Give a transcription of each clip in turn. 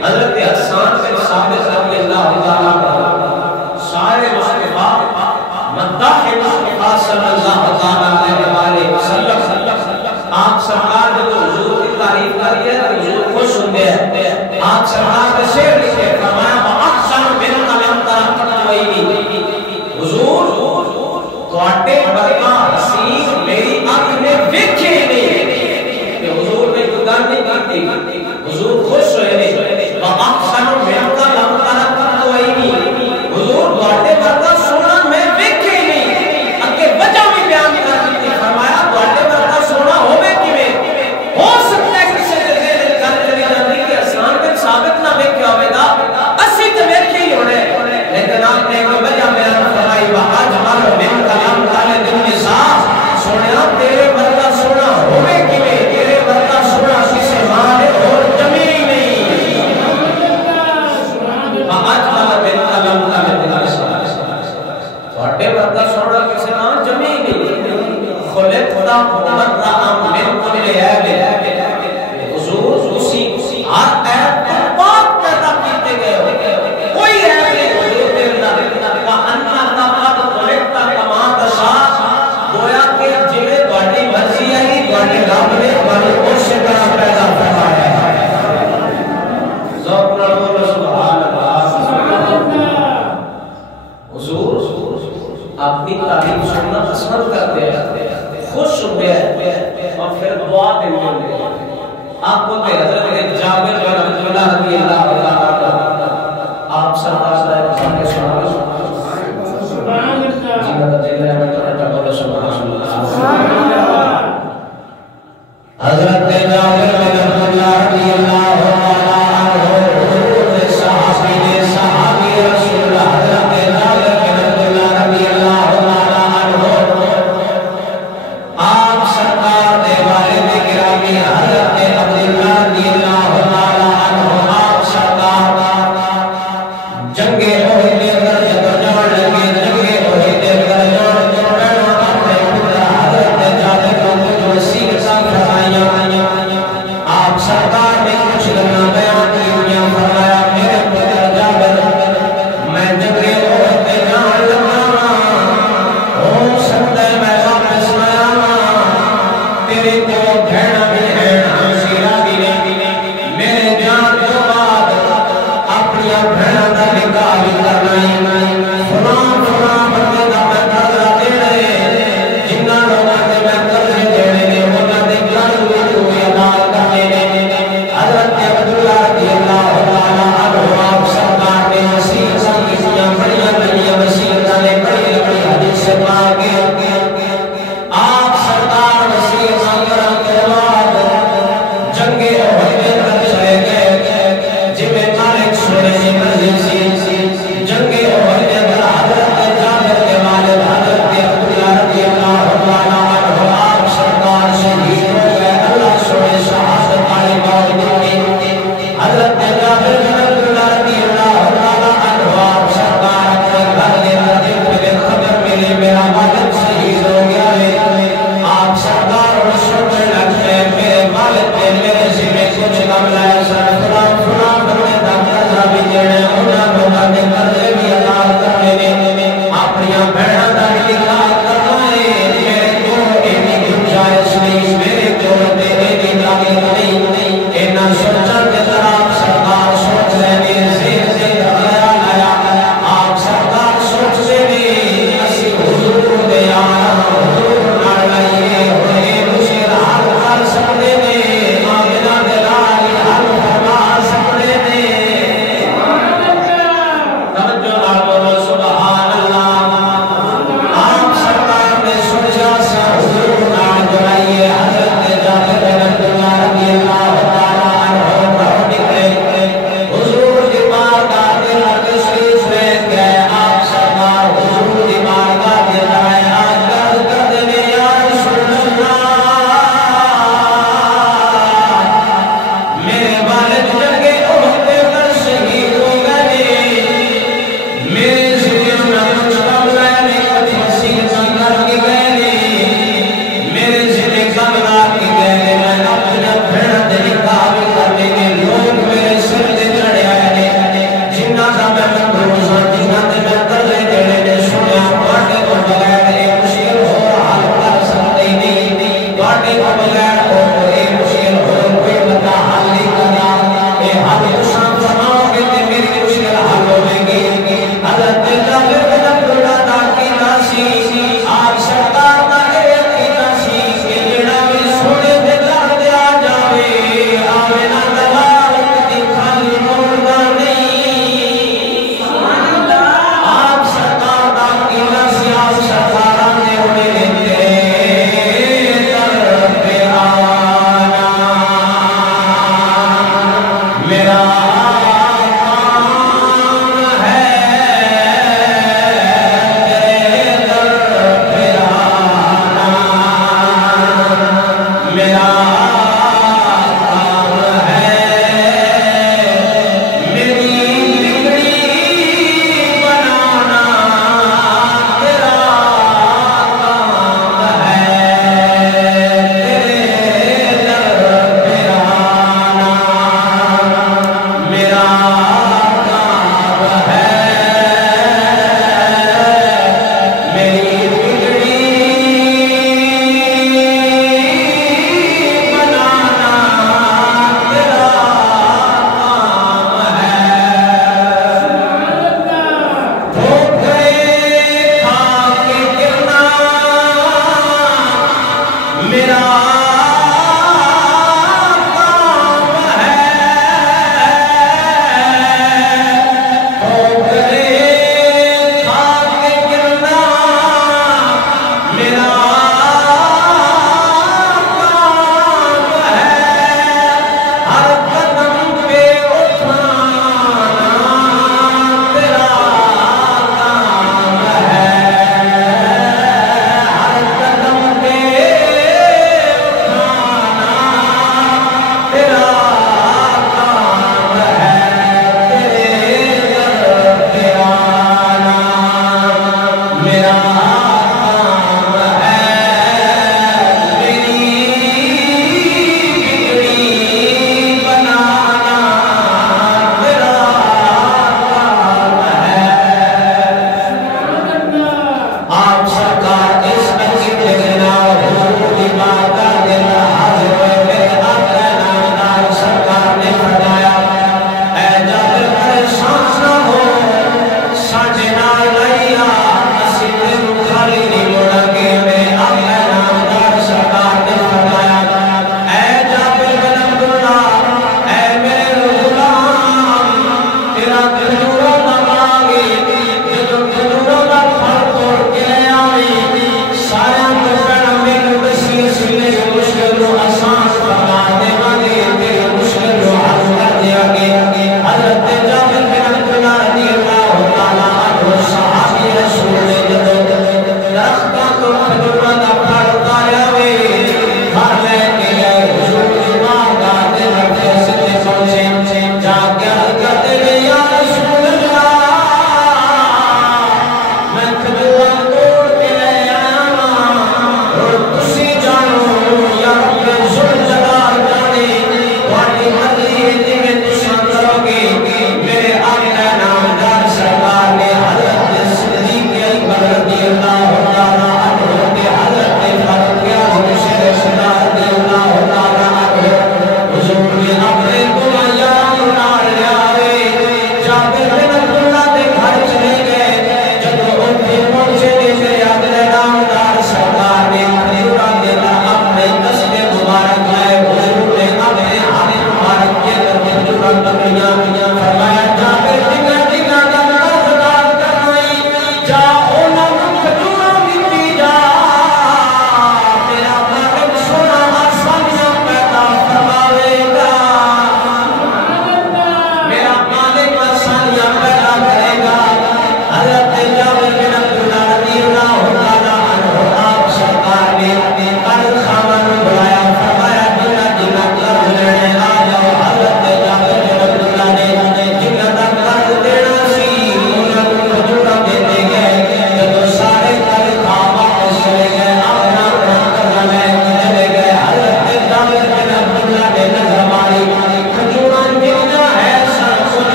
حضرت حسان بن ثابت رضی اللہ تعالیٰ شاعر مصطفیٰ مداح مصطفیٰ صلی اللہ علیہ وسلم آپ سرکار جو حضور کی تعریف کری ہے حضور خوش ہوتے ہیں آپ سرکار کا شعر لکھے فرمایا وَأَحْسَنُ مِنْ قَلَمْ تَرَقَّتْوَئِنِ حضور توڑے برکا حسین میری آنکھ میں ویکھے نہیں کہ حضور نے گدار نہیں کرتی حضور خوش ہوئے نہیں وَأَحْسَنُ مِنْ قَلَمْ تَرَقَّتْوَئِنِ حضور توڑے برکا سونا میں ویکھے نہیں اکے وجہ بھی بیان کر دیتی فرمایا توڑے برکا سونا ہوئے کیویں ہو سکتا ہے کسی نے دل کر چلی جاتی کہ حسان بن ثابت نہ ویکھیا ہوئے گا اسی تو ویکھے ہی ہونے لیکن آپ نے ایک وجہ بیان فرمائی وَأَجْمَلُ مِنْ قَلَمْ خَالِدِ النِّسَاء سونیا تیرے برکا سونا ہوئے کیویں تیرے برکا سونا کسی ماں نے اور جمیل نہیں وَأَجْمَلُ مِنْ قَلَمْ خَالِدِ النِّسَاء توڑے برکا سونا کسی ماں جمیل نہیں خلقتا مبرأ من كل عیب حضور اسی ہر عیب کو پاک پیدا کیتے گئے ہو کوئی عیب نہیں حضور کے اندر وَأَنَّا لَقَدْ خُلِقْتَ كَمَا تَشَاءُ گویا کہ جویں تہاڈی مرضی آئی تہاڈے رب نے تہاڈے اسی طرح پیدا فرمایا ہے ذوق نال بولو سبحان اللہ حضور اپنی تعریف سننا پسند کرتے ہیں خوش ہوتے ہیں اور پھر دعا دیتے ہیں آپ کو کہ حضرت جابر بن عبداللہ رضی اللہ عنہ آپ سرکار صاحب کے سنائے سبحان اللہ جی مدد اللہ میں تھوڑا بولو سبحان اللہ حضرت جابر بن عبداللہ رضی اللہ عنہ صحابی رسول اللہ حضرت جابر بن عبداللہ رضی اللہ عنہ آپ سرکار دے والد گرامی حضرت عبداللہ رضی اللہ عنہ آپ سرکار جنگ احد کے اندر جب جان لگے جنگ احد کے اندر جان پہنا اپنے پتر حضرت جابر کو جو وصیتاں فرمائیاں آپ سرکار نے کچھ لمحہ بیان کیا فرمایا میرے پتر جابر میں جنگ احد کے جان لگا ہو سکتا ہے میں واپس نہ آواں تیرے کو بہنا بھی ہے ہمشیرہ بھی نہیں میرے جان کے بعد اپنی بہنا کا نکاح بھی کرنا ہی فلاں بندے کا میں قرضہ دے رہے جنہ لوگوں سے میں قرضے دینے نے انہوں نے قرض بھی تو ادا کرنے نے حضرت عبداللہ رضی اللہ عنہ آپ سرکار نے وصیتاں کیتیاں بڑیاں وصیتاں نے بڑی حدیث پاک آپ سرکار وصیتاں کرن کے بعد جنگ احد میں چلے گئے جویں مالک سونے کی مرضی سی جنگ احد میں حضرت جابر کے والد حضرت عبداللہ رضی اللہ عنہ آپ سرکار شہید ہو گئے اللہ سونے شہادت پائی موت دی حضرت جابر بن عبداللہ رضی اللہ عنہ آپ سرکار اپنے گھر کے اندر میں خبر ملی میرا والد شہید ہو گیا ہے آپ سرکار اور سوچنے لگتے ہیں میرے والد نے میرے ذمہ کچھ کم لائے فلاں بندے کا قرضہ بھی دینے انہاں لوگوں نے قرضے بھی ادا کرنے نے اپنی بہناں دا نکاح کرنا ہے میرے کو اینی گنجائش نہیں میرے کو تے اینی لاگت نہیں اینا سوچا کے طرف سرکار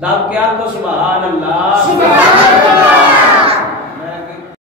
دب کیا تو سبحان اللہ